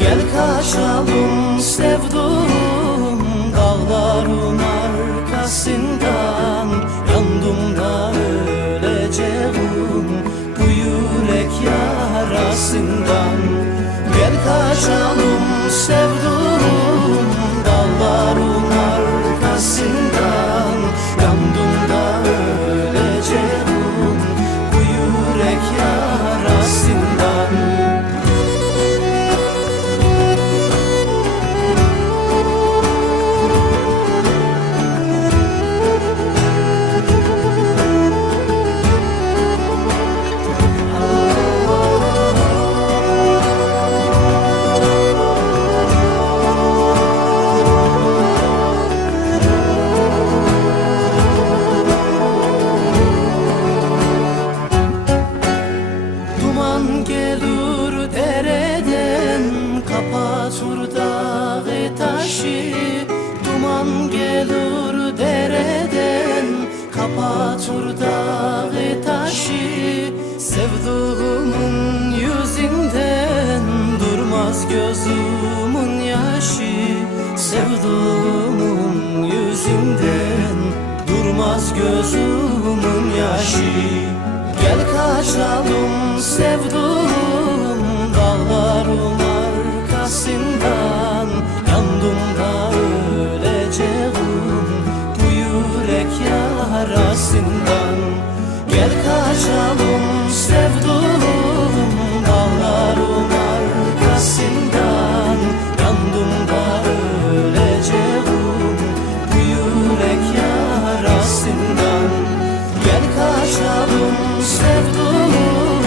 Gel kaçalım sevduğum Dağların arkasından. Yandım da öleceğim Bu yürek yarasından. Gel kaçalım sevduğum Kapatır dağı taşı Sevduğumun yüzünden Durmaz gözümün yaşı. Sevduğumun yüzünden Durmaz gözümün yaşı. Gel kaçalım sevduğum Dağların arkasından yarasından Gel kaçalım sevduğum Dağların arkasından. Yandım da öleceğim Bu yürek yarasından. Gel kaçalım sevduğum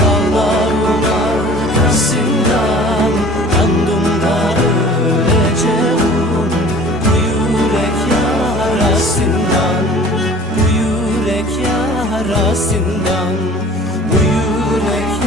Dağların arkasından. Yandım da öleceğim Bu yürek yarasından yürek yarasından Bu yürek